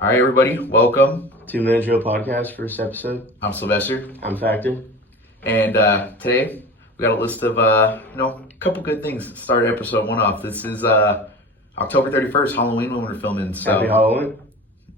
All right, everybody, welcome. 2 Minute Drill Podcast, first episode. I'm Sylvester, I'm Factor. and today we got a list of a couple good things to start episode one off. This is October 31st, Halloween when we're filming. So Happy Halloween.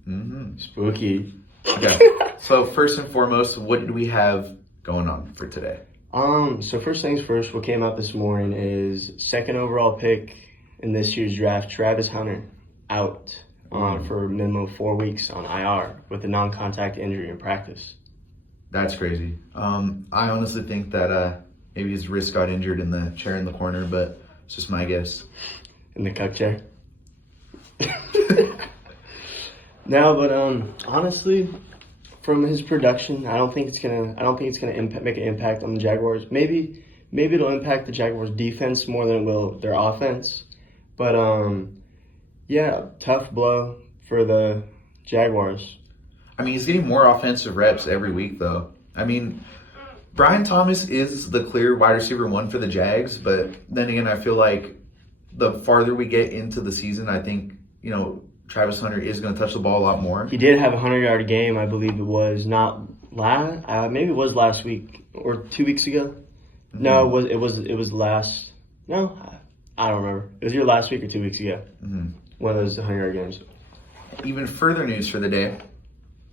Mm-hmm. Spooky. Okay. So first and foremost, what do we have going on for today? So first things first, what came out this morning is second overall pick in this year's draft, Travis Hunter, out for a minimum of 4 weeks on IR with a non-contact injury in practice. That's crazy. I honestly think that maybe his wrist got injured in the chair in the corner, but it's just my guess. In the cuck chair. No, but honestly, from his production, I don't think it's gonna make an impact on the Jaguars. Maybe it'll impact the Jaguars' defense more than it will their offense. But yeah, tough blow for the Jaguars. I mean, he's getting more offensive reps every week, though. I mean, Brian Thomas is the clear wide receiver one for the Jags, but then again, I feel like the farther we get into the season, I think, Travis Hunter is going to touch the ball a lot more. He did have a 100-yard game, I believe it was maybe it was last week or 2 weeks ago. Mm-hmm. No, it was last. No, I don't remember. It was either last week or 2 weeks ago. Mm-hmm. One of those 100-yard games. Even further news for the day,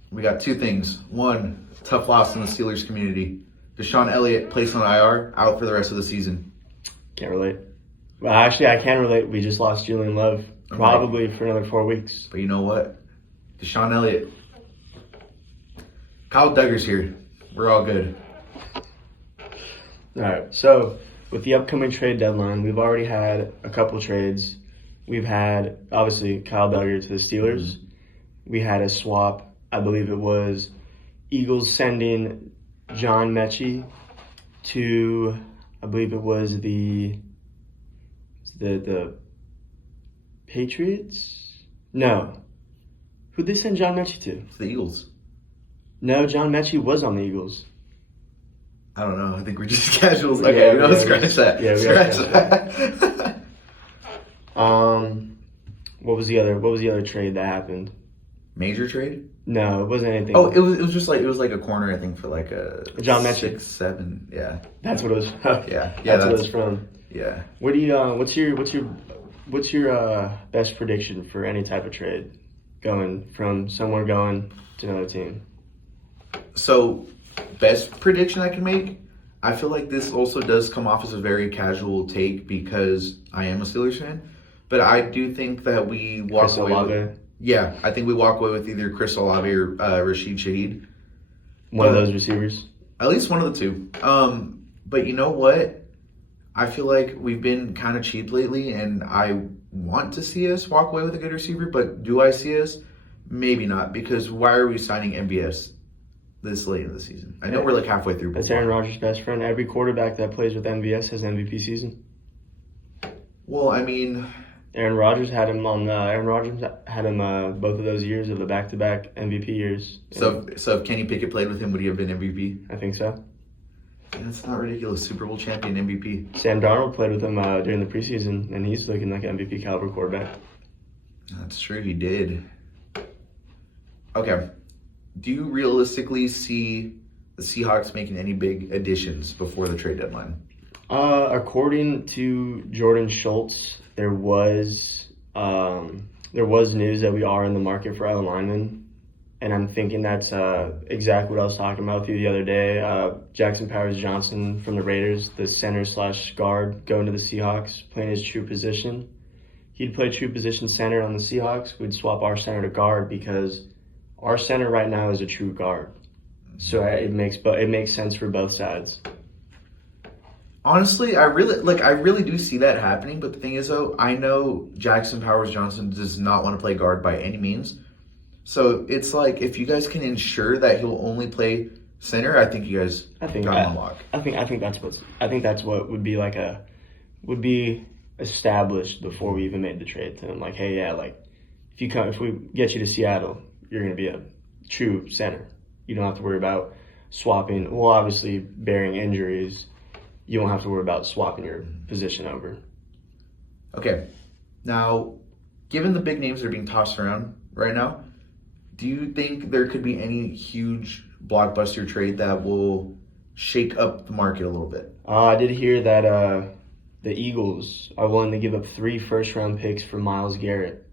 we got two things. One, tough loss in the Steelers community. Deshaun Elliott placed on IR, out for the rest of the season. Can't relate. Well, actually, I can relate. We just lost Julian Love. Probably for another 4 weeks. But you know what? Deshaun Elliott. Kyle Duggar's here. We're all good. All right. So, with the upcoming trade deadline, we've already had a couple trades. We've had, obviously, Kyle Duggar to the Steelers. Mm-hmm. We had a swap. I believe it was Eagles sending John Mechie to, I believe it was the Patriots? No. Who'd they send John Mechie to? It's the Eagles. No, John Mechie was on the Eagles. I don't know. I think we're just casuals. Okay, we don't scratch that. Yeah, we scratch that. What was the other trade that happened? Major trade? No, it wasn't anything. Oh, it was like a corner, I think, for like a John Mechie. 6-7. Yeah. That's what it was. Yeah. That's what it was from. Yeah. What do you what's your best prediction for any type of trade going from someone going to another team? So, best prediction I can make, I feel like this also does come off as a very casual take because I am a Steelers fan, but I do think that we walk away with, I think we walk away with either Chris Olave or Rashid Shaheed. One of those receivers? At least one of the two. But you know what? I feel like we've been kind of cheap lately, and I want to see us walk away with a good receiver, but do I see us? Maybe not, because why are we signing MBS this late in the season? I know we're like halfway through. That's Aaron Rodgers' best friend. Every quarterback that plays with MVS has an MVP season. Well, I mean, Aaron Rodgers had him both of those years of the back-to-back MVP years. So if Kenny Pickett played with him, would he have been MVP? I think so. That's not ridiculous. Super Bowl champion MVP. Sam Darnold played with him during the preseason, and he's looking like an MVP caliber quarterback. That's true, he did. Okay. Do you realistically see the Seahawks making any big additions before the trade deadline? According to Jordan Schultz, there was news that we are in the market for Ellen Lineman. And I'm thinking that's exactly what I was talking about with you the other day. Jackson Powers-Johnson from the Raiders, the center/guard, going to the Seahawks, playing his true position. He'd play true position center on the Seahawks. We'd swap our center to guard because our center right now is a true guard. So it makes sense for both sides. Honestly, I really do see that happening. But the thing is, though, I know Jackson Powers-Johnson does not want to play guard by any means. So it's like, if you guys can ensure that he'll only play center, I think you guys got him on lock. I think that's what would be established before we even made the trade to him. Like, hey, yeah, like if we get you to Seattle, you're gonna be a true center. You don't have to worry about swapping. Well, obviously, bearing injuries, you won't have to worry about swapping your position over. Okay, now, given the big names that are being tossed around right now, Do you think there could be any huge blockbuster trade that will shake up the market a little bit? I did hear that the Eagles are willing to give up 3 first-round picks for Myles Garrett.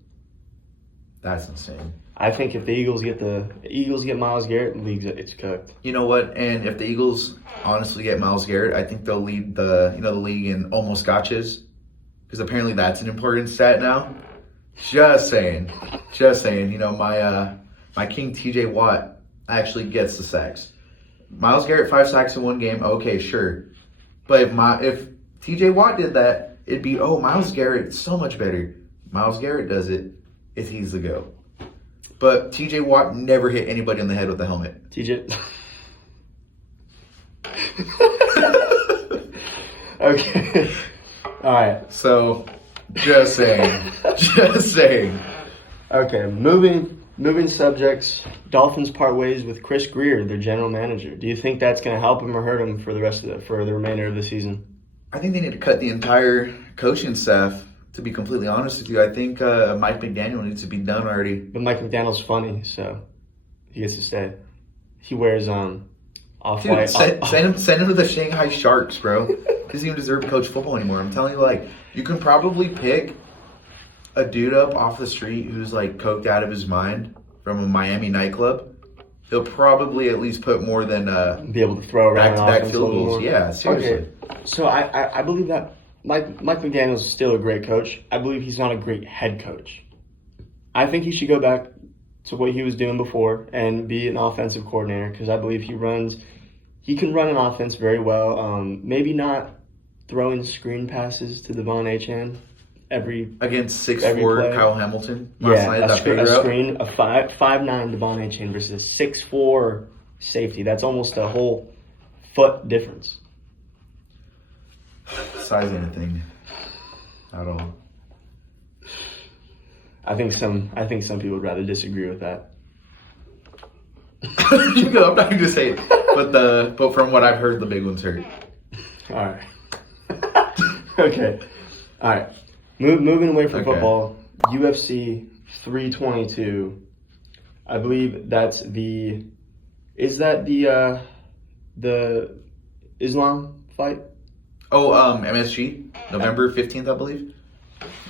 That's insane. I think if the Eagles get Myles Garrett, the league's it's cooked. You know what? And if the Eagles honestly get Myles Garrett, I think they'll lead the league in almost gotchas, because apparently that's an important stat now. Just saying. You know, my king TJ Watt actually gets the sacks. Myles Garrett 5 sacks in one game. Okay, sure. But if TJ Watt did that, it'd be, oh, Myles Garrett so much better. Myles Garrett does it. He's the GOAT. But TJ Watt never hit anybody on the head with the helmet. TJ. Okay. All right. So, just saying. Just saying. Okay, moving subjects. Dolphins part ways with Chris Greer, their general manager. Do you think that's going to help him or hurt him for the remainder of the season? I think they need to cut the entire coaching staff. To be completely honest with you, I think Mike McDaniel needs to be done already. But Mike McDaniel's funny, so he gets to stay. He wears off-white. Dude, send him to the Shanghai Sharks, bro. He doesn't even deserve to coach football anymore. I'm telling you, like, you can probably pick a dude up off the street who's like coked out of his mind from a Miami nightclub. He'll probably at least put more than be able to throw around back-to-back field goals. Yeah, seriously. Okay. So I believe that Mike McDaniel is still a great coach. I believe he's not a great head coach. I think he should go back to what he was doing before and be an offensive coordinator, because I believe he can run an offense very well. Maybe not throwing screen passes to Devon Achane against 6'4" play. Kyle Hamilton. Yeah, a screen, a 5'9" Devon Achane versus a 6'4" safety. That's almost a whole foot difference. Size ain't a thing at all. I think some people would rather disagree with that. I'm not going to say it, but from what I've heard, the big ones hurt. All right. Okay. All right. Moving away from football, UFC 322. I believe that's the Islam fight? Oh, MSG, November 15th, I believe.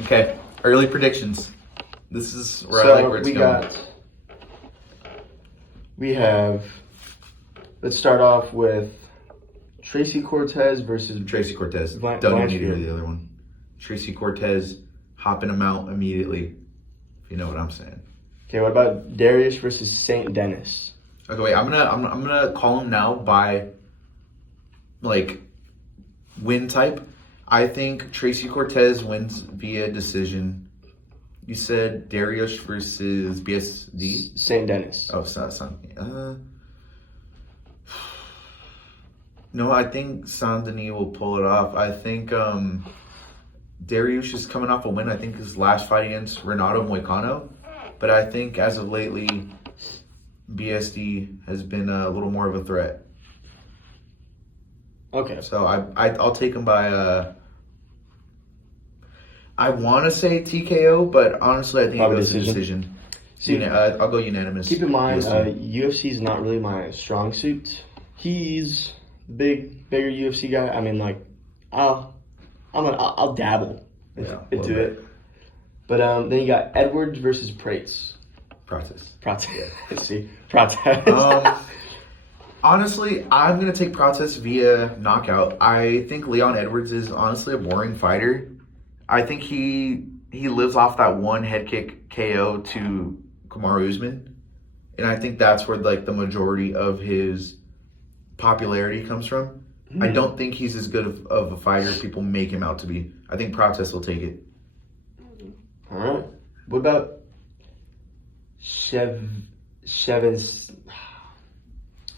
Okay, early predictions. This is where I like where it's going. Let's start off with Tracy Cortez versus Tracy Cortez. Blanchfield. Don't need to hear the other one. Tracy Cortez hopping him out immediately, if you know what I'm saying. Okay, what about Darius versus St. Dennis? Okay, wait. I'm gonna call him now by like win type. I think Tracy Cortez wins via decision. You said Darius versus BSD? St. Dennis. Oh, it's not something. No, I think Saint Denis will pull it off. I think Darius is coming off a win. I think his last fight against Renato Moicano. But I think as of lately, BSD has been a little more of a threat. Okay. So I'll take him by I want to say TKO, but honestly I think Probably it goes to decision. See, I'll go unanimous. Keep in mind, UFC is not really my strong suit. He's bigger UFC guy. I mean, like, I'll dabble into it. But then you got Edwards versus Prates. Process. See, Prates. Honestly, I'm going to take Prates via knockout. I think Leon Edwards is honestly a boring fighter. I think he lives off that one head kick KO to Kamaru Usman. And I think that's where like the majority of his popularity comes from. Mm-hmm. I don't think he's as good of a fighter as people make him out to be. I think Prates will take it. All right. What about Shevchenko?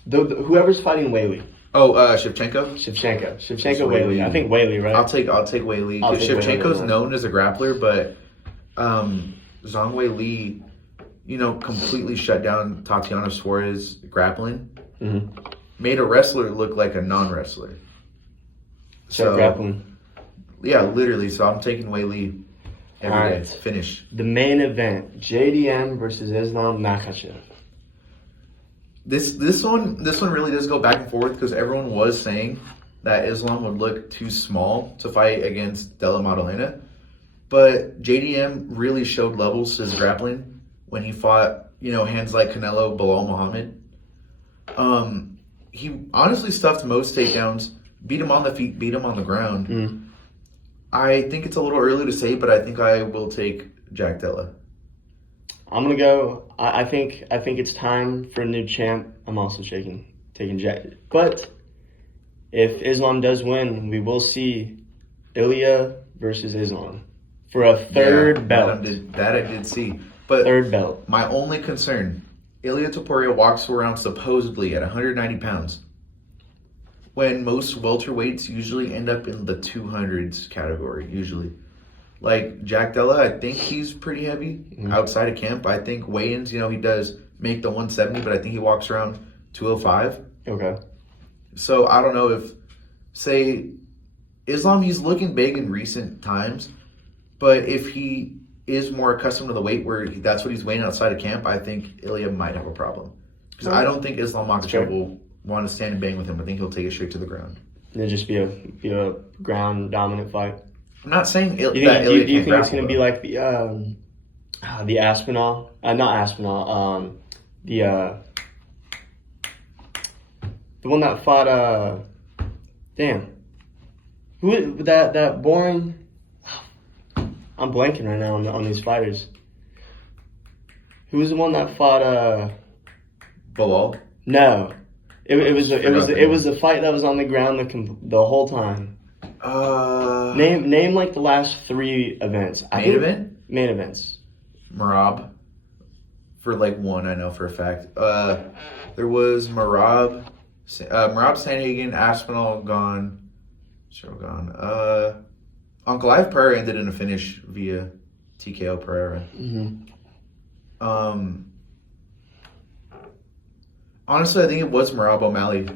Whoever's fighting Whaley. Oh, Shevchenko? Shevchenko, Whaley. I think Whaley, right? I'll take Whaley. Shevchenko's known as a grappler, but Zhang Weili, completely shut down Tatiana Suarez grappling. Mm-hmm. Made a wrestler look like a non-wrestler. So grappling. Yeah, literally. So I'm taking Weili. every day. Alright. Finish. The main event: JDM versus Islam Makhachev. This one really does go back and forth because everyone was saying that Islam would look too small to fight against Della Maddalena, but JDM really showed levels to his grappling when he fought, hands like Canelo, Bilal Muhammad. He honestly stuffed most takedowns, beat him on the feet, beat him on the ground. Mm. I think it's a little early to say, but I think I will take Jack Della. I'm gonna go. I think it's time for a new champ. I'm also taking Jack. But if Islam does win, we will see Ilya versus Islam for a third belt. That I did see. But Third belt. my only concern, Ilya Topuria walks around supposedly at 190 pounds, when most welterweights usually end up in the 200s category, usually. Like Jack Della, I think he's pretty heavy outside of camp. I think weigh-ins, he does make the 170, but I think he walks around 205. Okay. So I don't know if, say, Islam, he's looking big in recent times, but if he is more accustomed to the weight where that's what he's weighing outside of camp, I think Ilya might have a problem. Because I don't think Islam Makhachev will want to stand and bang with him. I think he'll take it straight to the ground. And it'll just be a ground dominant fight. I'm not saying Do you that Ilya think can't it's going to grapple, be like the Aspinall? Not Aspinal. The one that fought. Who that boring? I'm blanking right now on these fighters. Who was the one that fought? Bilal? No, it was a fight that was on the ground the whole time. Name like the last three events. Main events. Marab. For like one, I know for a fact. There was Marab Sandhagen, Aspinall gone. Ankalaev Pereira ended in a finish via TKO Pereira. Mm-hmm. Honestly, I think it was Marab O'Malley.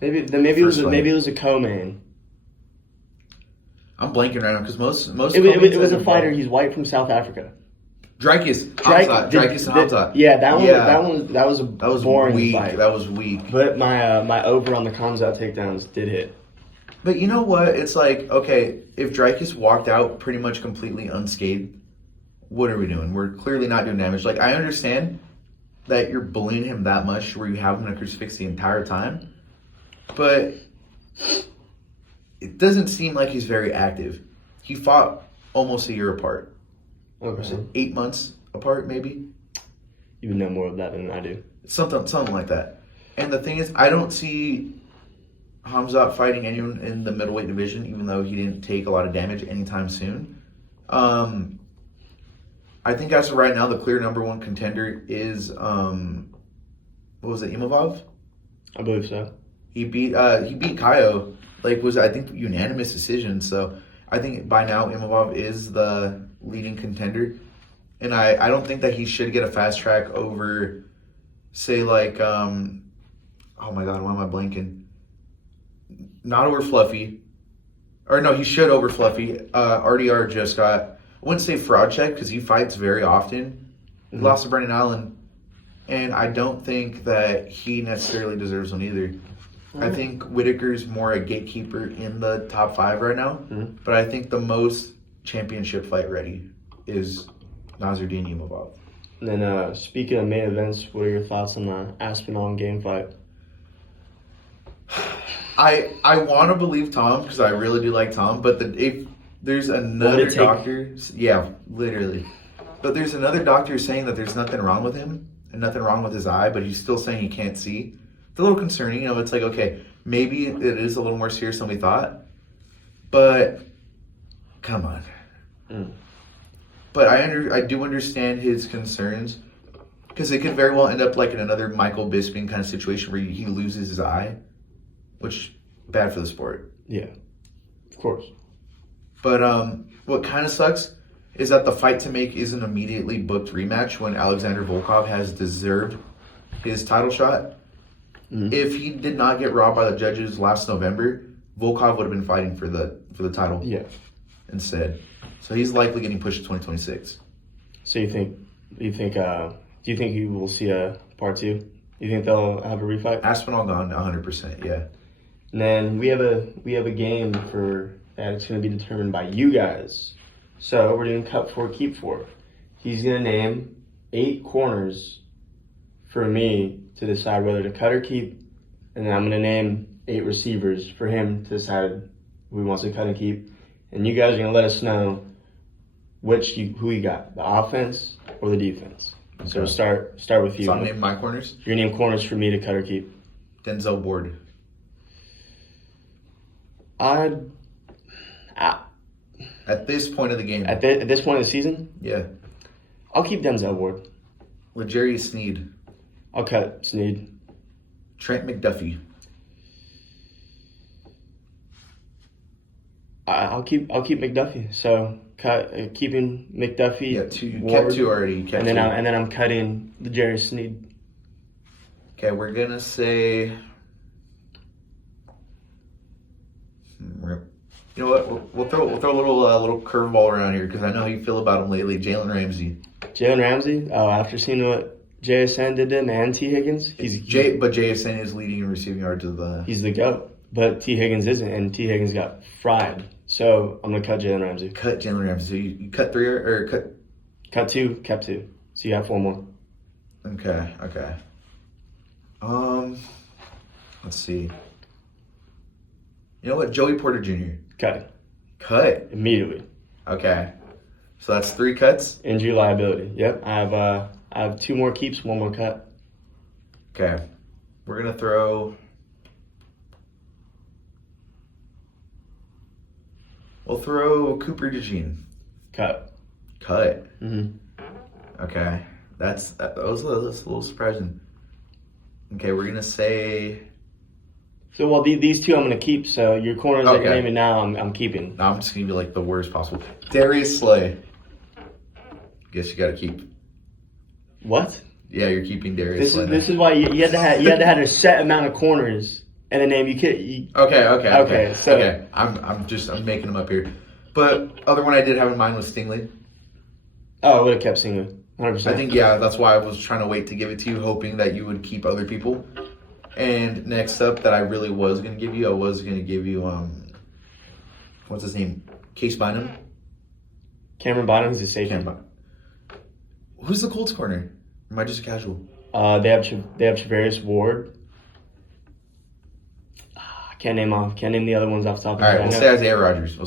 Maybe it was a co-main. I'm blanking right now because most It was a fighter. He's white from South Africa. Dricus and Hamza. Yeah, that was a boring weak. fight. That was weak. But my over on the Kamzat takedowns did hit. But you know what? It's like, okay, if Dricus walked out pretty much completely unscathed, what are we doing? We're clearly not doing damage. Like, I understand that you're bullying him that much where you have him in a crucifix the entire time, but it doesn't seem like he's very active. He fought almost a year apart. Okay. 8 months apart, maybe? You would know more of that than I do. Something like that. And the thing is, I don't see Hamzat fighting anyone in the middleweight division, even though he didn't take a lot of damage anytime soon. I think as of right now, the clear number one contender is what was it, Imavov? I believe so. He beat Kaio, was I think unanimous decision. So I think by now Imavov is the leading contender, and I don't think that he should get a fast track over, say oh my god, why am I blanking? Not over Fluffy, or no, he should over Fluffy. RDR just got, I wouldn't say fraud check because he fights very often. He lost to Brendan Allen, and I don't think that he necessarily deserves one either. I think Whitaker's more a gatekeeper in the top 5 right now, but I think the most championship fight ready is Nasruddin Imavov. And then speaking of main events, what are your thoughts on the Aspinall and Game fight? I want to believe Tom because I really do like Tom, but if there's another doctor, yeah, literally, but there's another doctor saying that there's nothing wrong with him and nothing wrong with his eye, but he's still saying he can't see. It's a little concerning, it's like, okay, maybe it is a little more serious than we thought, but come on. But I do understand his concerns because it could very well end up like in another Michael Bisping kind of situation where he loses his eye, which bad for the sport. Yeah, of course. But what kind of sucks is that the fight to make isn't immediately booked rematch when Alexander Volkov has deserved his title shot. If he did not get robbed by the judges last November, Volkov would have been fighting for the title. Yeah. instead. So he's likely getting pushed to 2026. So do you think you will see a part 2? You think they'll have a refight? Aspinall gone 100%, yeah. And then we have a game for that. It's going to be determined by you guys. So we're doing cut 4, keep 4. He's going to name 8 corners for me to decide whether to cut or keep, and then I'm going to name 8 receivers for him to decide who he wants to cut and keep. And you guys are going to let us know who you got, the offense or the defense. Okay. So we'll start with you. So I'm naming my corners? You're going to name corners for me to cut or keep. Denzel Ward. At this point of the game. At this point of the season? Yeah. I'll keep Denzel Ward. L'Jarius Sneed. I'll cut Sneed. Trent McDuffie. I'll keep McDuffie. So keeping McDuffie. Yeah, you Ward, kept 2 already. And then I'm cutting L'Jarius Sneed. Okay, we're gonna say. You know what? We'll throw a little curveball around here because I know how you feel about him lately. Jalen Ramsey. Jalen Ramsey. Oh, after seeing what JSN did to him and T Higgins, but JSN is leading in receiving yards of the. He's the GOAT, but T Higgins isn't, and T Higgins got fried. So I'm gonna cut Jalen Ramsey. Cut Jalen Ramsey. So you cut 3 or cut. Cut 2, kept 2. So you got 4 more. Okay. Let's see. You know what? Joey Porter Jr. Cut. Immediately. Okay. So that's 3 cuts? Injury liability. Yep. I have 2 more keeps, 1 more cut. Okay. We're going to throw... We'll throw Cooper DeJean. Cut. Mm-hmm. Okay. That's a little surprising. Okay, we're going to say... So, well, these 2 I'm going to keep. So, your corners that you're naming now, I'm keeping. No, I'm just going to be like the worst possible. Darius Slay. Guess you got to keep. What? Yeah, you're keeping Darius Slay. This is why you had to have a set amount of corners and a name. Okay. So I'm making them up here. But other one I did have in mind was Stingley. Oh, I would have kept Stingley. 100%. I think, yeah, that's why I was trying to wait to give it to you, hoping that you would keep other people. And next up that I really was going to give you, what's his name? Case Bynum? Cameron Bynum is a safety. Who's the Colts corner? Or am I just a casual? They have Travarius Ward. I can't name the other ones off the top of my head. All right, we'll say Isaiah Rodgers.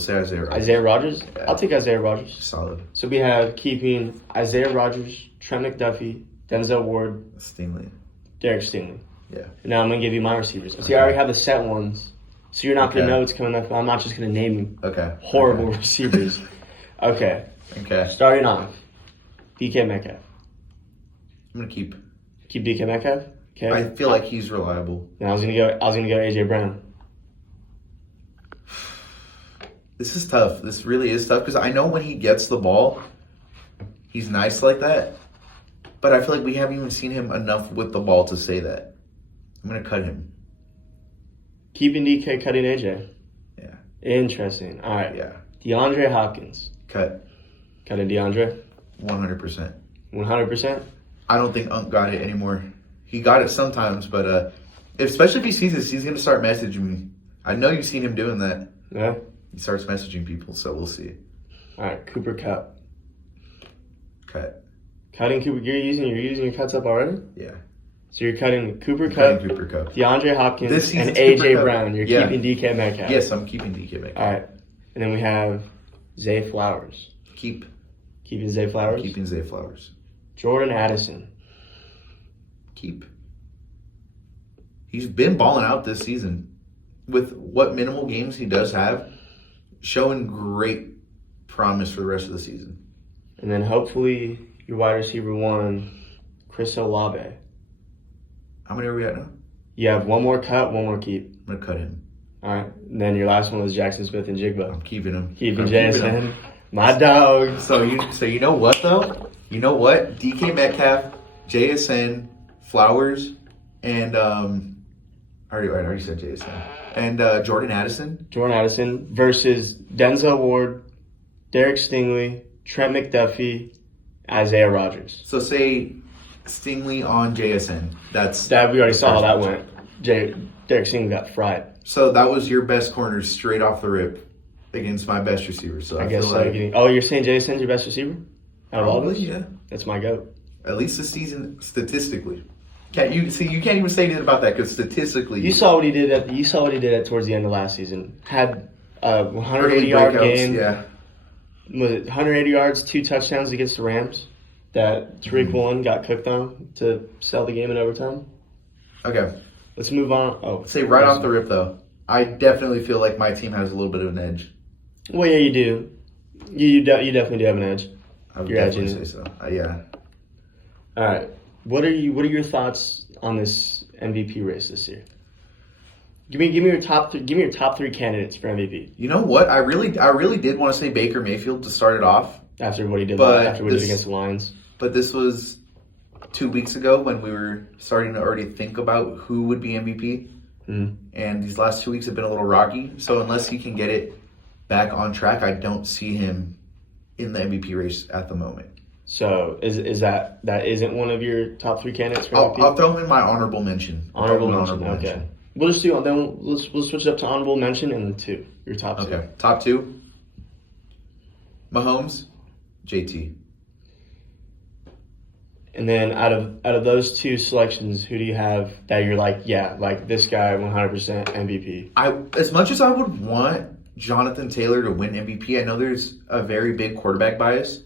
Isaiah Rodgers? Yeah. I'll take Isaiah Rodgers. Solid. So we have keeping Isaiah Rodgers, Trent McDuffie, Denzel Ward, Stingley. Derek Stingley. Yeah. And now I'm going to give you my receivers. See, I already have the set ones. So you're not going to know what's coming up. I'm not just going to name you horrible receivers. Okay. Starting off, DK Metcalf. I'm going to keep. Keep DK Metcalf? Okay. I feel like he's reliable. Now I was gonna go AJ Brown. This is tough. This really is tough because I know when he gets the ball, he's nice like that. But I feel like we haven't even seen him enough with the ball to say that. I'm going to cut him. Keeping DK, cutting AJ. Yeah. Interesting. All right. Yeah. DeAndre Hopkins. Cut. Cutting DeAndre? 100%. 100%? I don't think Unc got it anymore. He got it sometimes, but especially if he sees this, he's going to start messaging me. I know you've seen him doing that. Yeah. He starts messaging people, so we'll see. All right. Cooper Kupp. Cut. Cutting Cooper. You're using your cuts up already? Yeah. So you're cutting Cooper Kupp, DeAndre Hopkins, and AJ Brown. You're keeping DK Metcalf. Yes, I'm keeping DK Metcalf. All right. And then we have Zay Flowers. Keeping Zay Flowers? Keeping Zay Flowers. Jordan Addison. Keep. He's been balling out this season. With what minimal games he does have, showing great promise for the rest of the season. And then hopefully your wide receiver 1, Chris Olave. How many are we at now? You have 1 more cut, 1 more keep. I'm going to cut him. All right. And then your last one was Jackson Smith and Jigba. I'm keeping him. Keeping JSN. My dog. So you know what, though? You know what? DK Metcalf, JSN, Flowers, and I already said JSN. And Jordan Addison. Jordan Addison versus Denzel Ward, Derek Stingley, Trent McDuffie, Isaiah Rodgers. So say Stingley on JSN. That we already saw how that went. Derek Stingley got fried. So that was your best corner straight off the rip against my best receiver. So I guess feel so. like You're saying JSN's your best receiver? Out of all of us? probably, yeah. That's my goat. At least this season, statistically. You can't even say anything about that because statistically, You saw what he did towards the end of last season. Had a 180 early yard breakouts, game. Yeah, Was it 180 yards, 2 touchdowns against the Rams that Tariq Woolen got cooked on to sell the game in overtime? okay. Let's move on. Oh, Say right off the rip though, I definitely feel like my team has a little bit of an edge. Well, yeah, you do. You definitely do have an edge. I would You're definitely edging say so. Yeah. All right. What are your thoughts on this MVP race this year? Give me your top 3 candidates for MVP You know what? I really did want to say Baker Mayfield to start it off, after what he did But against the Lions. but this was 2 weeks ago when we were starting to already think about who would be MVP. Mhm. And these last 2 weeks have been a little rocky. So unless he can get it back on track, I don't see him in the MVP race at the moment. So is that isn't one of your top 3 candidates for I'll, MVP? I'll throw him in my honorable mention. I'll throw Honorable him in mention. Okay. We'll just do then we'll switch it up to honorable mention and then 2. Your top 2. Okay. Top 2. Mahomes, JT. And then out of those 2 selections, who do you have that you're like, yeah, like this guy 100% MVP? As much as I would want Jonathan Taylor to win MVP, I know there's a very big quarterback bias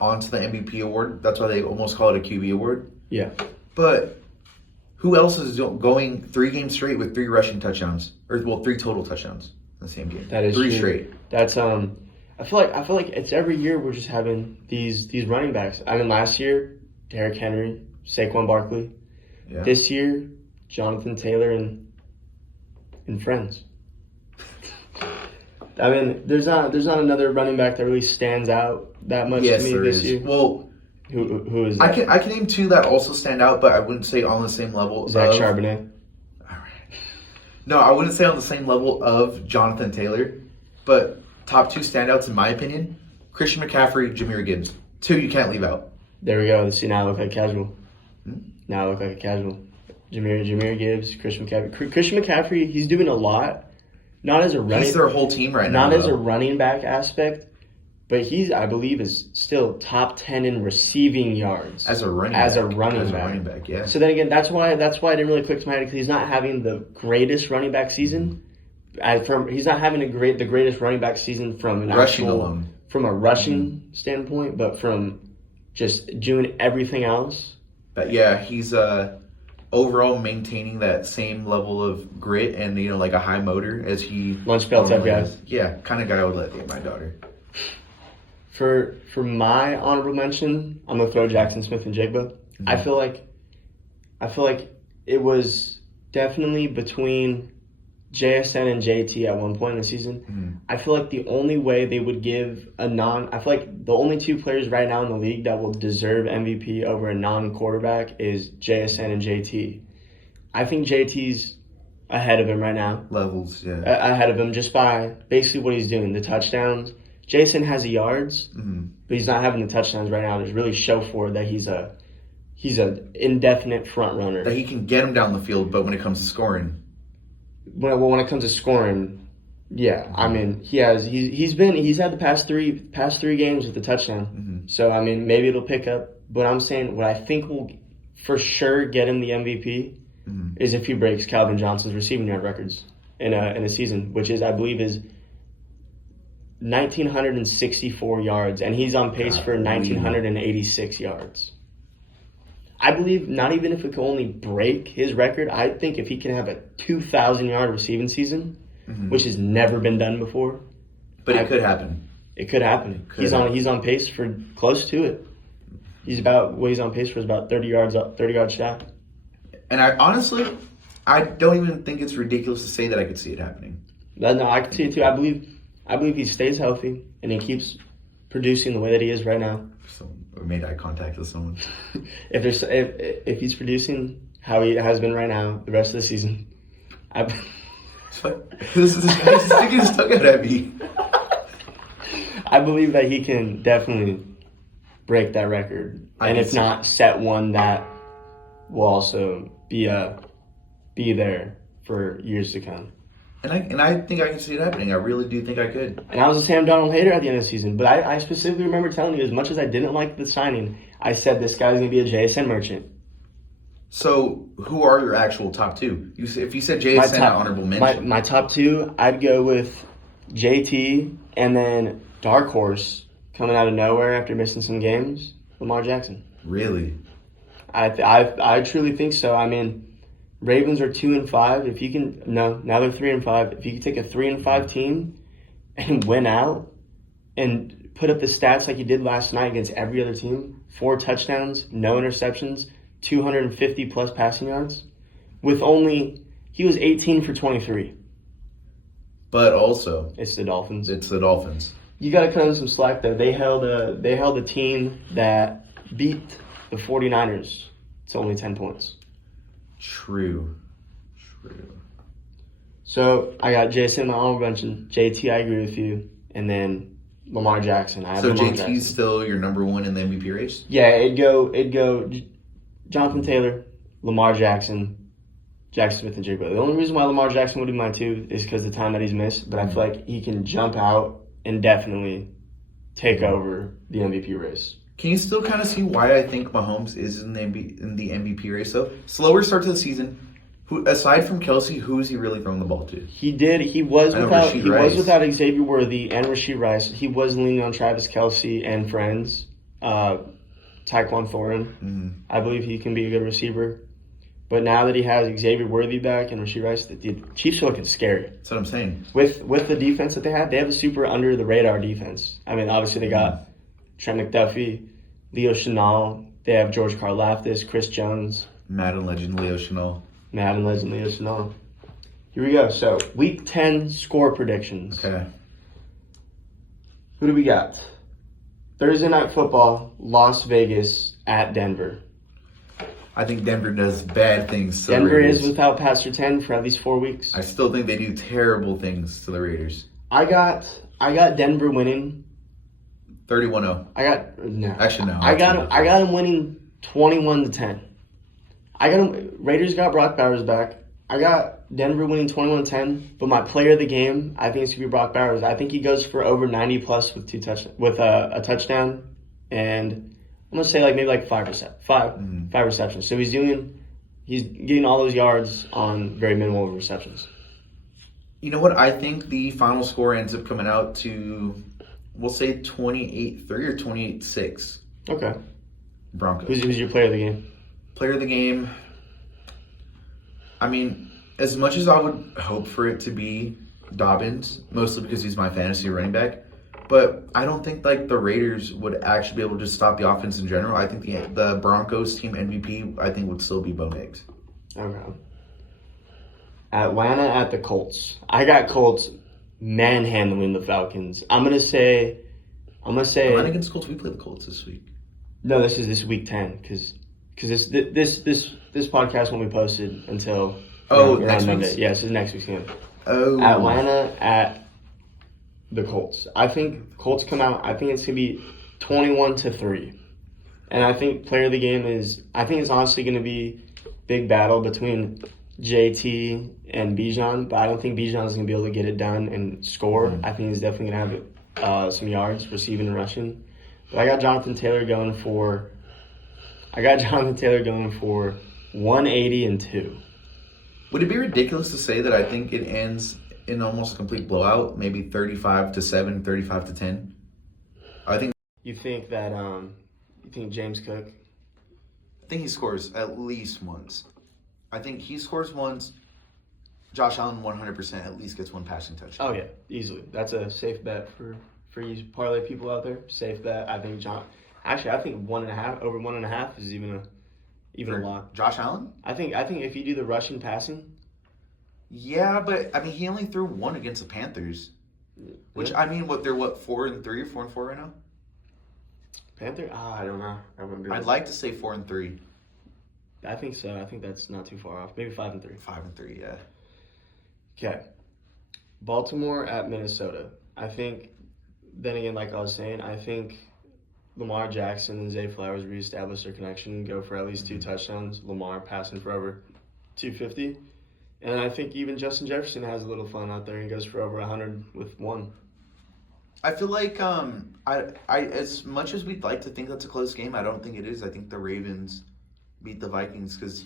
onto the MVP award. That's why they almost call it a QB award. Yeah. But who else is going 3 games straight with 3 rushing touchdowns, or 3 total touchdowns in the same game? That is 3 true. straight. That's I feel like it's every year we're just having these running backs. I mean, last year Derrick Henry, Saquon Barkley. Yeah. This year, Jonathan Taylor and friends. I mean, there's not another running back that really stands out that much Yes, to me there this is. year. Well, Who is I that? can name 2 that also stand out, but I wouldn't say on the same level. Zach of, Charbonnet. All right. No, I wouldn't say on the same level of Jonathan Taylor, but top 2 standouts in my opinion: Christian McCaffrey, Jahmyr Gibbs. 2 you can't leave out. There we go. See, now I look like a casual. Now I look like a casual. Jahmyr Gibbs, Christian McCaffrey. Christian McCaffrey, he's doing a lot. Not as a running. He's their whole team right now. Not as a though. running back aspect, but I believe, is still top 10 in receiving yards As a running back, yeah. So then again, that's why it didn't really click to my head, because he's not having the greatest running back season. He's not having the greatest running back season from an Rushing alone. from a rushing standpoint, but from just doing everything else. But yeah, he's overall maintaining that same level of grit and like a high motor as he Lunch pail type normally guy. is. Yeah, kind of guy I would let date my daughter. For my honorable mention, I'm gonna throw Jackson Smith and Jigba. I feel like it was definitely between JSN and JT at one point in the season. I feel like the only way they would give I feel like the only 2 players right now in the league that will deserve MVP over a non-quarterback is JSN and JT. I think JT's ahead of him right now. Levels, yeah. Ahead of him just by basically what he's doing, the touchdowns. Jason has the yards, but he's not having the touchdowns right now to really show for that he's an indefinite front runner. That he can get him down the field, but when it comes to scoring, When it comes to scoring, yeah, I mean he's had the past three games with the touchdown. So I mean maybe it'll pick up. But I'm saying what I think will for sure get him the MVP is if he breaks Calvin Johnson's receiving yard records in a season, which is I believe is 1,964 yards, and he's on pace for 1,986 yards. I believe not even if it can only break his record, I think if he can have a 2,000-yard receiving season, which has never been done before. But it could happen. It could happen. He's on pace for close to it. He's on pace for about 30 yards shy. And I don't even think it's ridiculous to say that I could see it happening. No, I can see it too. I believe he stays healthy and he keeps producing the way that he is right now. So I made eye contact with someone. If he's producing how he has been right now the rest of the season, This is sticking his tongue out at me. I believe that he can definitely break that record, I and can if see not, set one that will also be there for years to come. And I think I can see it happening. I really do think I could. And I was a Sam Darnold hater at the end of the season, but I specifically remember telling you, as much as I didn't like the signing, I said this guy's going to be a JSN merchant. So, who are your actual top two? If you said JSN, honorable mention. My top two, I'd go with JT and then dark horse coming out of nowhere after missing some games, Lamar Jackson. Really? I truly think so. I mean, Ravens are 2-5. If you can, no, now they're 3-5. If you can take a 3-5 team and win out and put up the stats like you did last night against every other team, 4 touchdowns, no interceptions, 250 plus passing yards, he was 18 for 23. But also, It's the Dolphins. it's the Dolphins. You got to cut them some slack though. They held a team that beat the 49ers to only 10 points. True. So I got Jason, my honorable mention. JT, I agree with you, and then Lamar Jackson. I have So Lamar JT's Jackson. still your number one in the MVP race? Yeah, it'd go Jonathan Taylor, Lamar Jackson, Jackson Smith, and Jake Bailey. The only reason why Lamar Jackson would be mine too is because of the time that he's missed. But I feel like he can jump out and definitely take over the MVP race. Can you still kind of see why I think Mahomes is in the MVP race though? Slower start to the season. Aside from Kelsey, who is he really throwing the ball to? He was I know without Rashee Rice. Xavier Worthy and Rashee Rice. He was leaning on Travis Kelsey and friends. Tyquan Thornton. I believe he can be a good receiver. But now that he has Xavier Worthy back and Rashee Rice, the Chiefs are looking scary. That's what I'm saying. With the defense that they have a super under the radar defense. I mean, obviously they got Trent McDuffie, Leo Chenal. They have George Karlaftis, Chris Jones, Madden legend Leo Chenal. Madden legend Leo Chenal. Here we go. So Week 10 score predictions. Okay. Who do we got? Thursday Night Football, Las Vegas at Denver. I think Denver does bad things to Denver the Raiders. is without Pastor 10 for at least 4 weeks. I still think they do terrible things to the Raiders. I got Denver winning. 31-0. Actually, no. I got them winning 21-10. Raiders got Brock Bowers back. I got Denver winning 21-10, but my player of the game, I think it's gonna be Brock Bowers. I think he goes for over 90 plus with a touchdown, and I'm gonna say maybe 5 receptions. So he's getting all those yards on very minimal receptions. You know what? I think the final score ends up coming out to, we'll say 28-3 or 28-6. Okay. Broncos. Who's your player of the game? Player of the game. I mean, as much as I would hope for it to be Dobbins, mostly because he's my fantasy running back, but I don't think the Raiders would actually be able to just stop the offense in general. I think the Broncos team MVP, I think, would still be Bo Nix. Okay. Atlanta at the Colts. I got Colts manhandling the Falcons. I'm gonna say. Atlanta against Colts. We play the Colts this week. No, this is week 10 because this podcast won't be posted until next Monday. week's? Yeah, this is next week's game. Oh. Atlanta at the Colts. I think Colts come out. I think it's gonna be 21-3, and I think player of the game is. I think it's honestly gonna be big battle between JT and Bijan, but I don't think Bijan is going to be able to get it done and score. I think he's definitely going to have some yards receiving and rushing. But I got Jonathan Taylor going for 180-2. Would it be ridiculous to say that I think it ends in almost a complete blowout, maybe 35-7, 35-10? I think. You think that James Cook? I think he scores at least once. I think he scores once. Josh Allen 100% at least gets one passing touchdown. Oh yeah, easily. That's a safe bet for you parlay people out there. Safe bet. I think I think 1.5 over 1.5 is even a lot. Josh Allen? I think if you do the rushing passing. Yeah, but I mean he only threw one against the Panthers. Which I mean they're 4-3 or 4-4 right now? Panther? I don't know. I'd like to say 4-3. I think so. I think that's not too far off. Maybe 5-3. 5-3, yeah. Okay. Baltimore at Minnesota. I think then again, like I was saying, I think Lamar Jackson and Zay Flowers reestablish their connection and go for at least 2 touchdowns. Lamar passing for over 250. And I think even Justin Jefferson has a little fun out there and goes for over 100 with 1. I feel like I as much as we'd like to think that's a close game, I don't think it is. I think the Ravens beat the Vikings because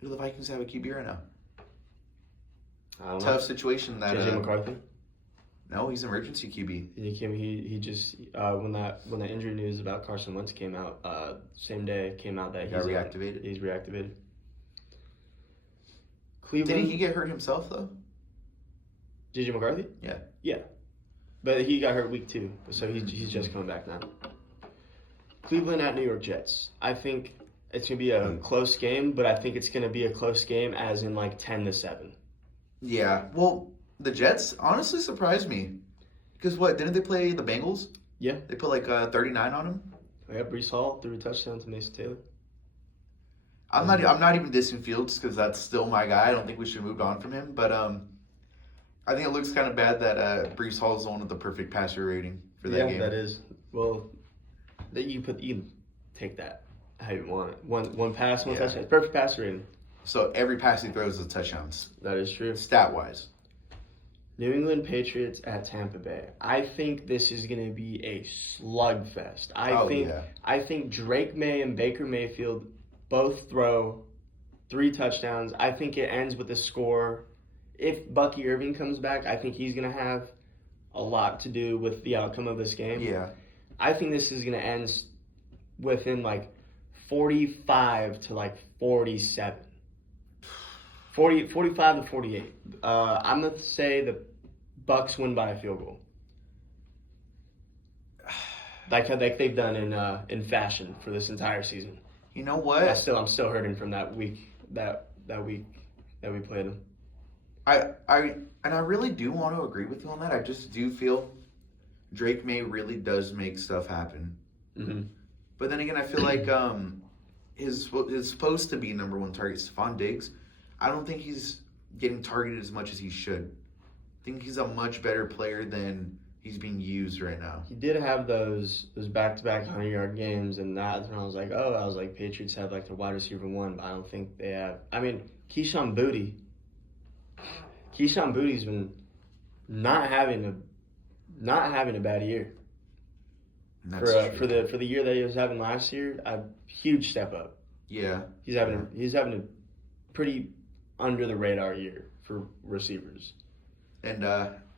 who do the Vikings have a QB right now? I don't Tough know. situation that JJ McCarthy. no, he's emergency QB. He just when the injury news about Carson Wentz came out, same day came out that He got he's reactivated. He's reactivated. Cleveland. Didn't he get hurt himself though? JJ McCarthy? Yeah. Yeah. But he got hurt week 2, so he's just coming back now. Cleveland at New York Jets. I think it's gonna be a close game, but I think it's gonna be a close game as in like 10-7. Yeah. Well, the Jets honestly surprised me because what didn't they play the Bengals? Yeah. They put like 39 on them. I got Brees Hall threw a touchdown to Mason Taylor. I'm not even dissing Fields because that's still my guy. I don't think we should have moved on from him, but I think it looks kind of bad that Brees Hall is the one with the perfect passer rating for that game. That is. Well, that you take that how you want it. One pass, one touchdown. Perfect passer rating. So every pass he throws is touchdowns, That is true. stat wise. New England Patriots at Tampa Bay. I think this is going to be a slugfest. I think Drake May and Baker Mayfield both throw 3 touchdowns. I think it ends with a score. If Bucky Irving comes back, I think he's going to have a lot to do with the outcome of this game. Yeah. I think this is going to end within like 45 to like 47. 45 to 48. I'm going to say the Bucks win by a field goal. Like they've done in fashion for this entire season. You know what? I'm still hurting from that week that week that we played them. I really do want to agree with you on that. I just do feel Drake May really does make stuff happen. Mm-hmm. But then again, I feel like his supposed to be number 1 target, Stephon Diggs. I don't think he's getting targeted as much as he should. I think he's a much better player than he's being used right now. He did have those back-to-back 100-yard games, and that's when I was like, Patriots have like the wide receiver 1, but I don't think they have. I mean, Keyshawn Booty's been not having a bad year. And that's For the year that he was having last year, a huge step up. Yeah. He's having a pretty under the radar year for receivers. And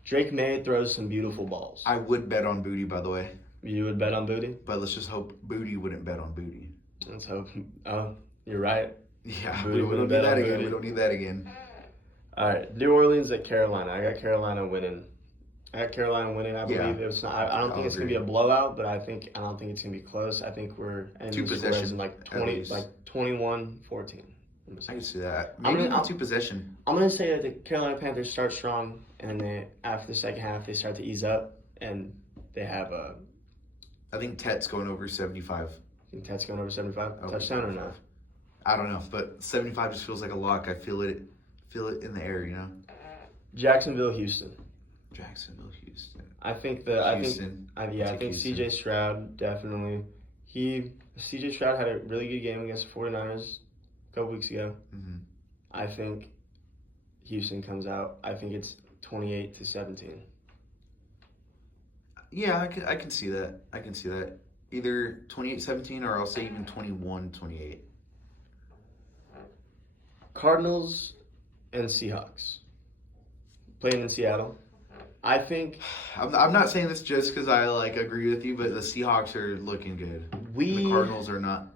Drake May throws some beautiful balls. I would bet on Booty, by the way. You would bet on Booty? But let's just hope Booty wouldn't bet on Booty. Let's hope. Oh, you're right. Yeah, Booty we don't wouldn't need bet that on again. Booty. We don't need that again. All right, New Orleans at Carolina. I got Carolina winning. I believe it's not. I don't think it's gonna be a blowout, but I don't think it's gonna be close. I think we're ending 2 the scores possessions in like at least. 21-14. I can see that. I'm Maybe gonna- 2 possession. I'm gonna say that the Carolina Panthers start strong, and then after the second half they start to ease up, and they have a. I think Tet's going over 75. I think Ted's going over 75 Over touchdown or 75. not. I don't know, but 75 just feels like a lock. I feel it in the air, you know. Jacksonville, Houston. Jacksonville, Houston. I think Houston. I Take think Houston. CJ Stroud definitely. CJ Stroud had a really good game against the 49ers a couple weeks ago. Mm-hmm. I think Houston comes out. I think it's 28-17. Yeah, I can see that. I can see that. Either 28-17 or I'll say even 21-28. Cardinals and Seahawks playing in Seattle. I think I'm not saying this just because I agree with you, but the Seahawks are looking good. The Cardinals are not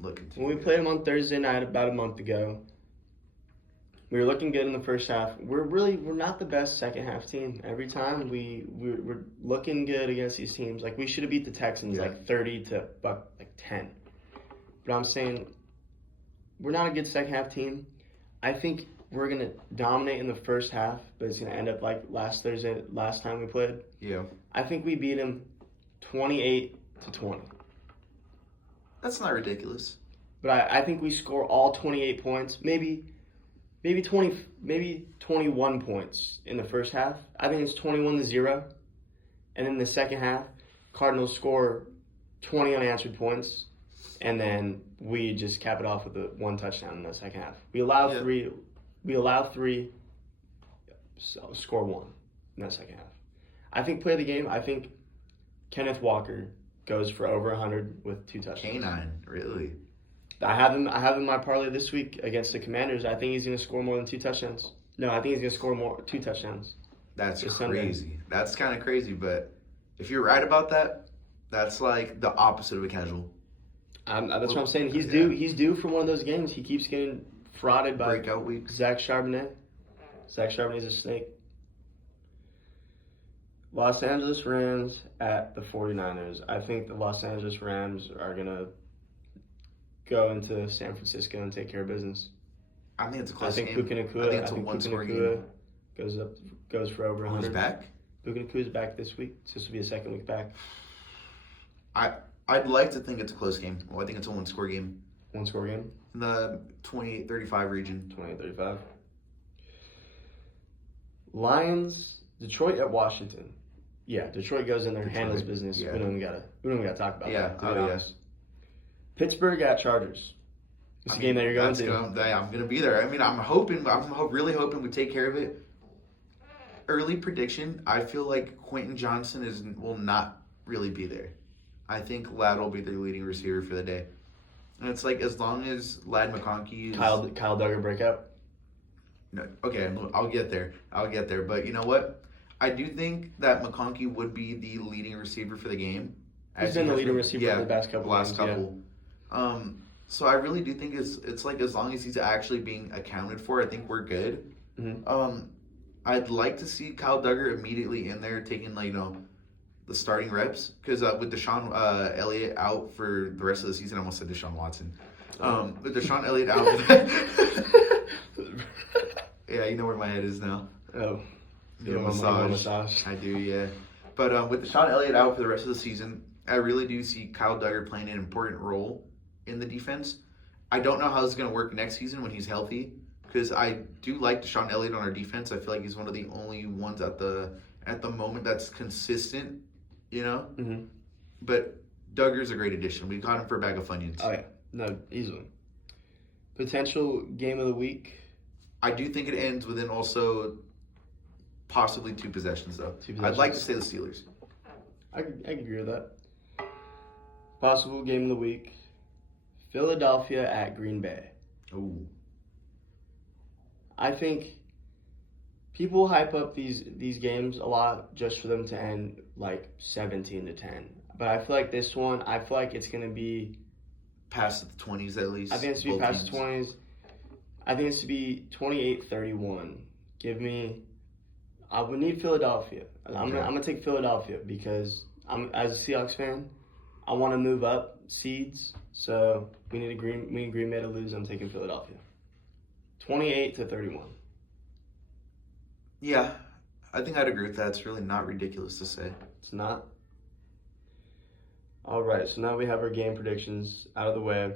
looking too when we good. played them on Thursday night about a month ago, we were looking good in the first half. We're not the best second half team. Every time we're looking good against these teams. Like we should have beat the Texans 30-10. But I'm saying we're not a good second half team. I think we're gonna dominate in the first half, but it's gonna end up like last time we played. Yeah. I think we beat them 28-20. That's not ridiculous. But I think we score all 28 points, maybe 21 points in the first half. I think it's 21-0. And in the second half, Cardinals score 20 unanswered points, and then we just cap it off with the one touchdown in the second half. We allow three. We allow three. So score one in that second half. I think play of the game. I think Kenneth Walker goes for over 100 with 2 touchdowns. Canine, really? I have him in my parlay this week against the Commanders. I think he's going to score more than 2 touchdowns. No, I think he's going to score 2 touchdowns. That's This crazy. Sunday. That's kind of crazy, but if you're right about that, that's like the opposite of a casual. That's what I'm saying. He's due for one of those games. He keeps getting frauded by Breakout weeks. Zach Charbonnet. Zach Charbonnet's a snake. Los Angeles Rams at the 49ers. I think the Los Angeles Rams are going to go into San Francisco and take care of business. I think it's a I close think game. Puka I Nacua, think it's a one-score game. goes for over 100. Who's back? Puka Nacua's back this week. This will be a second week back. I'd like to think it's a close game. Well, I think it's a one-score game. One-score game, In the 28-35 region. 28-35. Lions, Detroit at Washington. Yeah, Detroit goes in there and handles business. yeah. We don't even gotta talk about Yeah, that, to be yeah. honest. Pittsburgh at Chargers. It's the game that you're going to. I'm gonna be there. I mean, I'm really hoping we take care of it. Early prediction: I feel like Quentin Johnson will not really be there. I think Ladd will be their leading receiver for the day, and it's like as long as Ladd McConkey is Kyle Duggar breakout. No, okay, I'll get there. But you know what? I do think that McConkey would be the leading receiver for the game. He's been the leading receiver for the past couple last games, couple. So I really do think it's like as long as he's actually being accounted for, I think we're good. Mm-hmm. I'd like to see Kyle Duggar immediately in there taking the starting reps because with Deshaun Elliott out for the rest of the season, I almost said Deshaun Watson. With Deshaun Elliott out. Yeah, you know where my head is now. Oh, Get a massage. massage. I do, yeah. But with Deshaun Elliott out for the rest of the season, I really do see Kyle Duggar playing an important role in the defense. I don't know how this is going to work next season when he's healthy because I do like Deshaun Elliott on our defense. I feel like he's one of the only ones at the moment that's consistent, you know? Mm-hmm. But Duggar's a great addition. We got him for a bag of Funyuns. Oh, yeah. No, easily. Potential game of the week. I do think it ends within also possibly 2 possessions, though. 2 I'd like to possessions. say the Steelers. I agree with that. Possible game of the week. Philadelphia at Green Bay. Ooh. I think people hype up these games a lot just for them to end like 17-10. But I feel like this one, it's going to be Past the 20s at least. I think it's to be both past the teams. 20s. I think it's to be 28-31. I would need Philadelphia. I'm gonna take Philadelphia because as a Seahawks fan, I want to move up seeds. So we need Green Bay to lose. I'm taking Philadelphia. 28-31. Yeah, I think I'd agree with that. It's really not ridiculous to say. It's not. All right, so now we have our game predictions out of the way.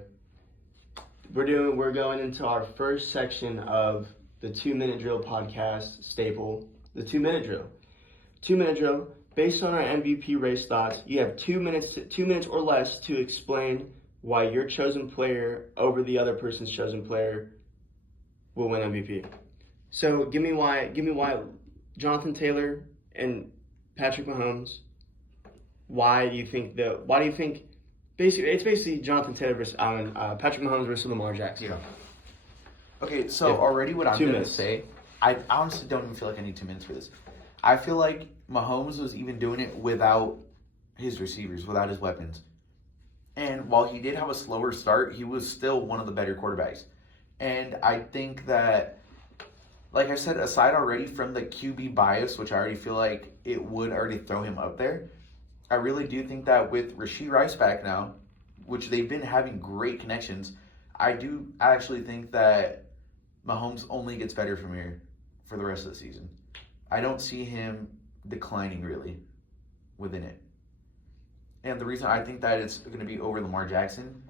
We're going into our first section of the 2-minute drill podcast staple, the 2-minute drill. 2-minute drill, based on our MVP race thoughts, you have 2 minutes or less to explain why your chosen player over the other person's chosen player will win MVP. So give me why Jonathan Taylor and Patrick Mahomes. Why do you think basically it's basically Jonathan Taylor versus Patrick Mahomes versus Lamar Jackson? Yeah. Okay, so Yeah. already what I'm 2 going to minutes. say, I honestly don't even feel like I need 2 minutes for this. I feel like Mahomes was even doing it without his receivers, without his weapons. And while he did have a slower start, he was still one of the better quarterbacks. And I think that, like I said, aside already from the QB bias, which I already feel like it would already throw him up there, I really do think that with Rashee Rice back now, which they've been having great connections, I do actually think that Mahomes only gets better from here for the rest of the season. I don't see him declining really within it. And the reason I think that it's going to be over Lamar Jackson,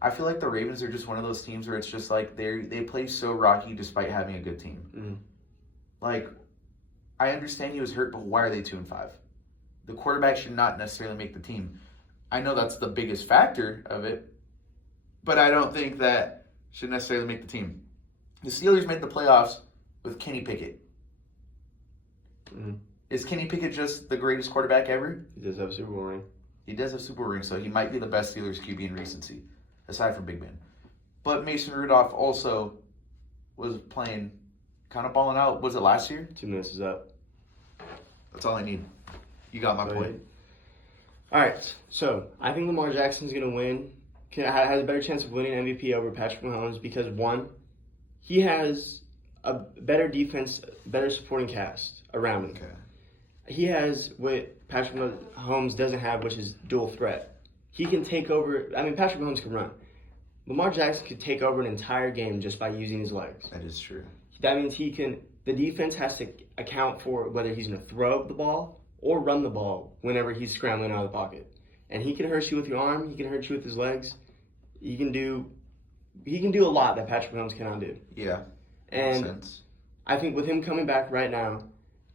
I feel like the Ravens are just one of those teams where it's just like they play so rocky despite having a good team. Mm-hmm. Like, I understand he was hurt, but why are they 2-5? the quarterback should not necessarily make the team. I know that's the biggest factor of it, but I don't think that should necessarily make the team. The Steelers made the playoffs with Kenny Pickett. Mm-hmm. Is Kenny Pickett just the greatest quarterback ever? He does have a Super Bowl ring. He does have Super Bowl rings, so he might be the best Steelers QB in recency, aside from Big Ben. But Mason Rudolph also was playing, kind of balling out. Was it last year? 2 minutes is up. That's all I need. You got my point. All right, so I think Lamar Jackson's going to win. Has a better chance of winning MVP over Patrick Mahomes because, one, he has a better defense, better supporting cast around him. Okay. He has what Patrick Mahomes doesn't have, which is dual threat. He can take over. I mean, Patrick Mahomes can run. Lamar Jackson could take over an entire game just by using his legs. That is true. That means he can. The defense has to account for whether he's going to throw the ball or run the ball whenever he's scrambling out of the pocket. And he can hurt you with your arm. He can hurt you with his legs. He can do a lot that Patrick Mahomes cannot do. Yeah. And makes sense. I think with him coming back right now,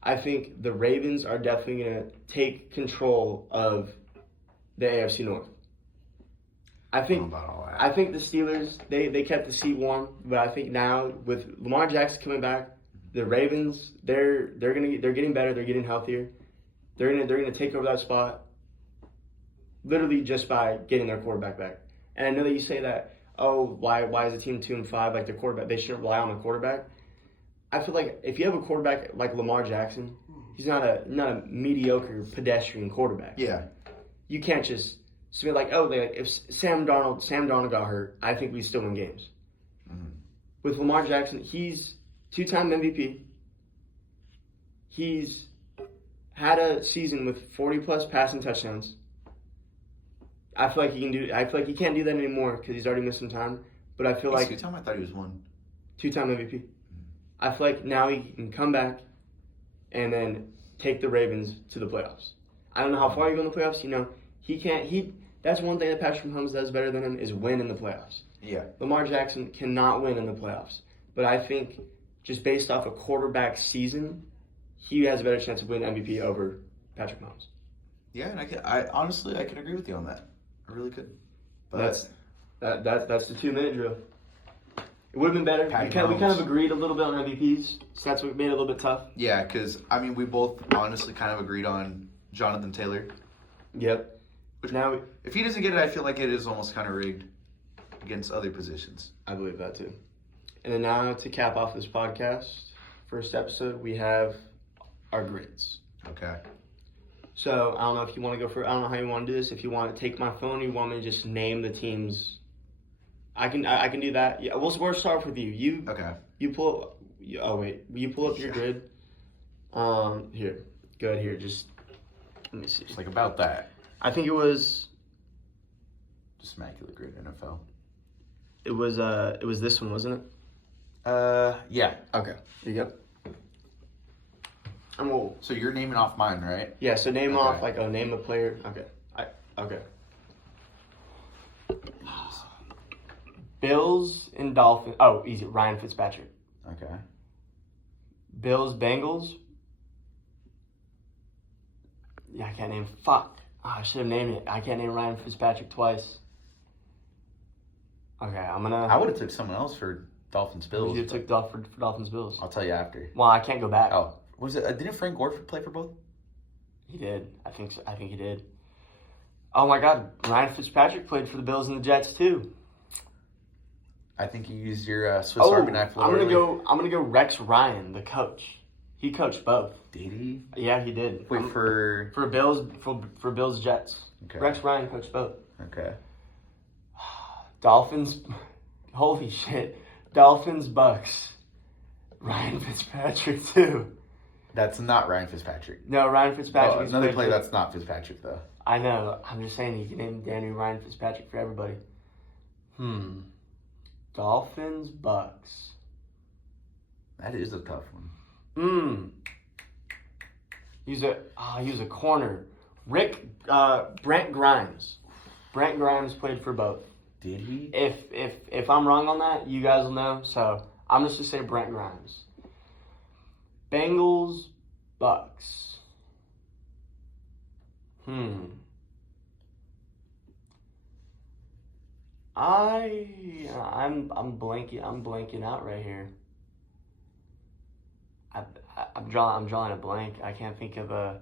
I think the Ravens are definitely going to take control of the AFC North. I think the Steelers they kept the seat warm, but I think now with Lamar Jackson coming back, the Ravens they're getting better, they're getting healthier. They're gonna take over that spot literally just by getting their quarterback back. And I know that you say that, why is the team 2-5 like the quarterback? They shouldn't rely on the quarterback. I feel like if you have a quarterback like Lamar Jackson, he's not a mediocre pedestrian quarterback. Yeah. You can't just be like, if Sam Darnold got hurt, I think we still win games. Mm-hmm. With Lamar Jackson, he's 2-time MVP. He's had a season with 40+ passing touchdowns. I feel like he can't do that anymore because he's already missed some time. But I feel like 2-time. I thought he was 1. 2-time MVP. I feel like now he can come back and then take the Ravens to the playoffs. I don't know how far you go in the playoffs. That's one thing that Patrick Mahomes does better than him is win in the playoffs. Yeah. Lamar Jackson cannot win in the playoffs. But I think just based off a quarterback season, he has a better chance of winning MVP over Patrick Mahomes. Yeah, and I honestly can agree with you on that. I really could. But That's the 2-minute drill. It would have been better. We kind of agreed a little bit on MVPs, so that's what made it a little bit tough. Yeah, because we both honestly kind of agreed on Jonathan Taylor. Yep. Which now, if he doesn't get it, I feel like it is almost kind of rigged against other positions. I believe that too. And then now to cap off this podcast, first episode, we have our grades. Okay. So I don't know if you want to go for. I don't know how you want to do this. If you want to take my phone, or you want me to just name the teams. I can do that. Yeah, we'll start with you. Okay. You pull. Oh wait, you pull up your grid. Here, go ahead here. Just let me see. It's like about that. I think it was. Just immaculate grid NFL. It was this one, wasn't it? Yeah. Okay. There you go. I'm old. So you're naming off mine, right? Yeah. So name off name a player. Okay. Okay. Bills and Dolphins. Oh, easy. Ryan Fitzpatrick. Okay. Bills, Bengals. Yeah, I can't name. Fuck. Oh, I should have named it. I can't name Ryan Fitzpatrick twice. Okay, I would have took someone else for Dolphins Bills. You took for Dolphins Bills. I'll tell you after. Well, I can't go back. Oh, was it? Didn't Frank Gore play for both? He did. I think so. I think he did. Oh my God, Ryan Fitzpatrick played for the Bills and the Jets too. I think you used your Swiss Army knife. I'm gonna go Rex Ryan, the coach. He coached both. Did he? Yeah, he did. Wait for Bills Jets. Okay. Rex Ryan coached both. Okay. Dolphins. Holy shit. Dolphins Bucks. Ryan Fitzpatrick too. That's not Ryan Fitzpatrick. No, Ryan Fitzpatrick. Oh, another player that's not Fitzpatrick though. I know. I'm just saying you can name Danny Ryan Fitzpatrick for everybody. Dolphins Bucks. That is a tough one. He was a corner. Brent Grimes. Brent Grimes played for both. Did he? If I'm wrong on that, you guys will know. So I'm just gonna say Brent Grimes. Bengals, Bucks. I'm blanking out right here. I'm drawing a blank. I can't think of a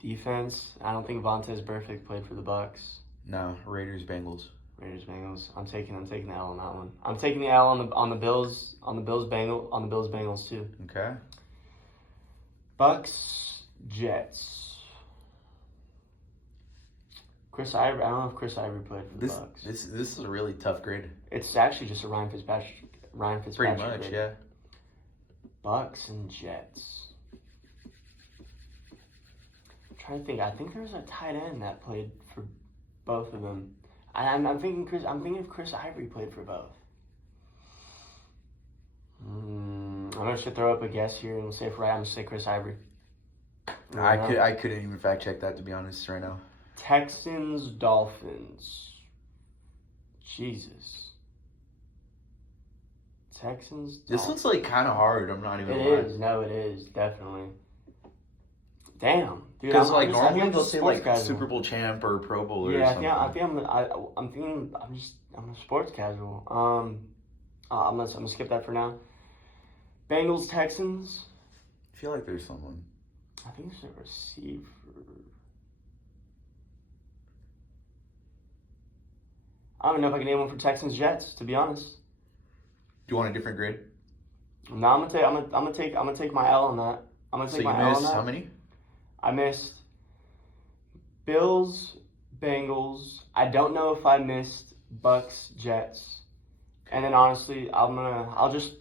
defense. I don't think Vontaze Burfict played for the Bucks. No, Raiders, Bengals. Raiders Bengals. I'm taking the L on that one. I'm taking the L on the Bills Bengals too. Okay. Bucks Jets. Chris Ivory. I don't know if Chris Ivory played for the Bucks. This is a really tough grade. It's actually just a Ryan Fitzpatrick. Pretty much, grade. yeah. Bucks and Jets. I'm trying to think. I think there was a tight end that played for both of them. I'm thinking if Chris Ivory played for both. I'm just gonna throw up a guess here and say if right, I'm gonna say Chris Ivory. I couldn't even fact check that, to be honest, right now. Texans Dolphins. Jesus. Texans. This looks like kind of hard. I'm not even. It is. No, it is definitely. Damn, dude. Because like I normally think they'll I'm say sports like casual. Super Bowl champ or Pro Bowler. Yeah, or something. I'm a sports casual. I'm gonna skip that for now. Bengals Texans. I feel like there's someone. I think it's a receiver. I don't know if I can name one for Texans Jets. To be honest. Do you want a different grade? No, I'm gonna take my L on that. I'm gonna take So you my L on missed that. how many? I missed Bills, Bengals. I don't know if I missed Bucks, Jets. And then honestly, I'm just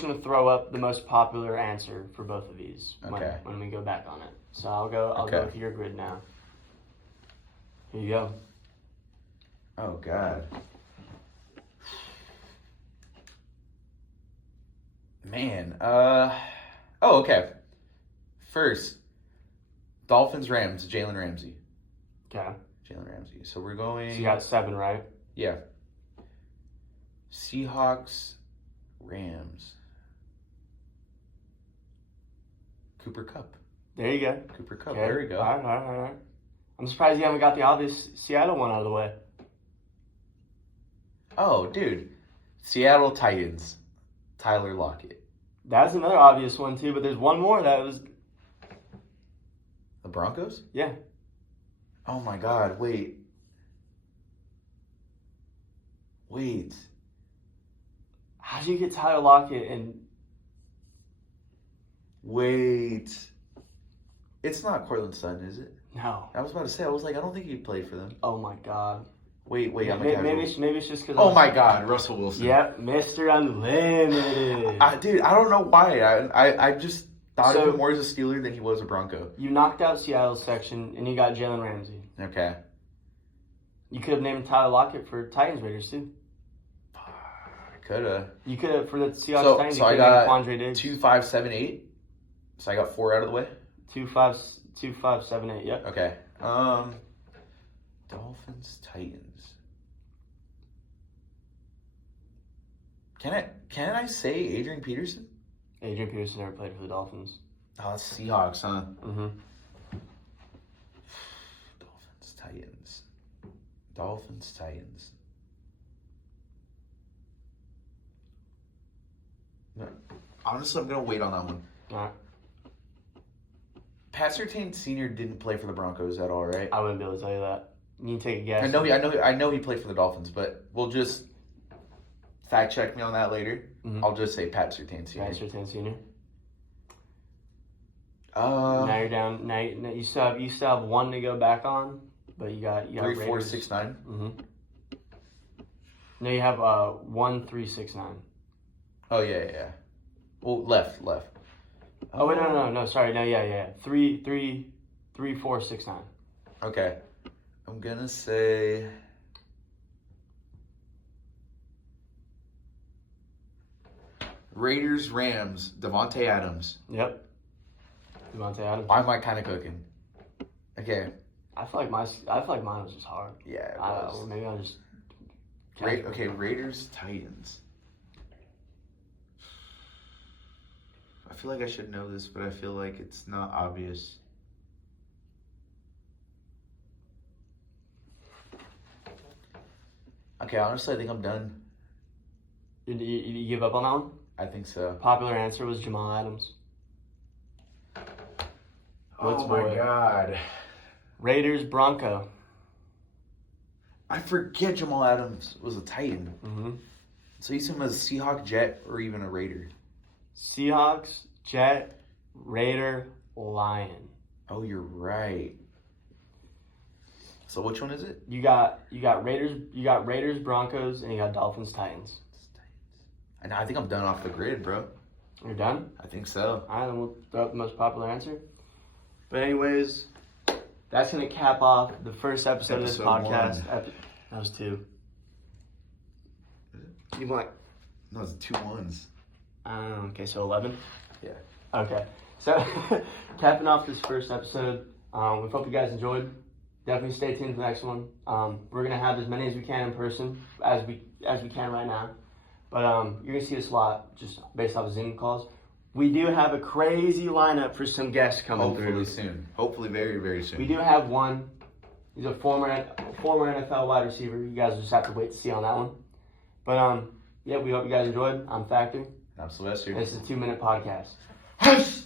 gonna throw up the most popular answer for both of these when we go back on it. So I'll go with your grid now. Here you go. Oh God. Man. Oh, okay. First, Dolphins, Rams, Jalen Ramsey. Okay. Jalen Ramsey. So we're going. So you got 7, right? Yeah. Seahawks, Rams. Cooper Kupp. There you go. Cooper Kupp. Okay. There we go. All right. I'm surprised you haven't got the obvious Seattle one out of the way. Oh, dude. Seattle Titans. Tyler Lockett. That's another obvious one too, but there's one more that was. The Broncos? Yeah. Oh my God. Wait. How'd you get Tyler Lockett and? Wait. It's not Cortland Sutton, is it? No. I was about to say, I was like, I don't think he played for them. Oh my God. Wait, Yeah, I'm a maybe casual. it's just because. Oh my God, Russell Wilson. Yep, Mr. Unlimited. Dude, I don't know why. I just thought of So- him more as a Steeler than he was a Bronco. You knocked out Seattle's section and you got Jalen Ramsey. Okay. You could have named Tyler Lockett for Titans Raiders too. Coulda. You could have for the Seahawks Titans. So you I could have got named Quandre Diggs. 2, 5, 7, 8. So I got 4 out of the way. 2, 5, 7, 8. Yep. Okay. Dolphins, Titans. Can I say Adrian Peterson? Adrian Peterson never played for the Dolphins. Oh, it's Seahawks, huh? Mm-hmm. Dolphins, Titans. No. Honestly, I'm gonna wait on that one. All right. Pat Surtain Sr. didn't play for the Broncos at all, right? I wouldn't be able to tell you that. You can take a guess. I know he played for the Dolphins, but we'll just fact check me on that later. Mhm. I'll just say Pat Surtain Sr. Pat Surtain Sr. Uh, Now you're down. Now you still have one to go back on, but you got 3, 4, Raiders. 6, 9. Mm-hmm. No, you have 1, 3, 6, 9. Oh yeah. Well, left. Oh wait, no. Sorry, no, yeah. 3, 4, 6, 9. Okay, I'm gonna say. Raiders, Rams, Devontae Adams. Yep. Devontae Adams. Why am I kind of cooking? Okay. I feel like mine was just hard. Yeah, it Or was. maybe I'll just. Okay, Raiders, Titans. I feel like I should know this, but I feel like it's not obvious. Okay, honestly, I think I'm done. You give up on that one? I think so. Popular answer was Jamal Adams. Oh my God. Raiders, Bronco. I forget Jamal Adams was a Titan. Mm-hmm. So you see him as a Seahawk, Jet, or even a Raider. Seahawks, Jet, Raider, Lion. Oh, you're right. So which one is it? You got Raiders, Broncos, and you got Dolphins, Titans. And I think I'm done off the grid, bro. You're done? I think so. All right, then we'll throw out the most popular answer. But anyways, that's going to cap off the first episode of this podcast. That was 2. You want? No, it's 2 1s. Okay, so 11? Yeah. Okay. So, capping off this first episode, we hope you guys enjoyed. Definitely stay tuned for the next one. We're going to have as many as we can in person, as we can right now. But you're going to see us a lot just based off of Zoom calls. We do have a crazy lineup for some guests coming through. Hopefully soon. Hopefully very, very soon. We do have one. He's a former NFL wide receiver. You guys just have to wait to see on that one. But yeah, we hope you guys enjoyed. I'm Factor. I'm Sylvester. This is a 2-minute podcast. Hush!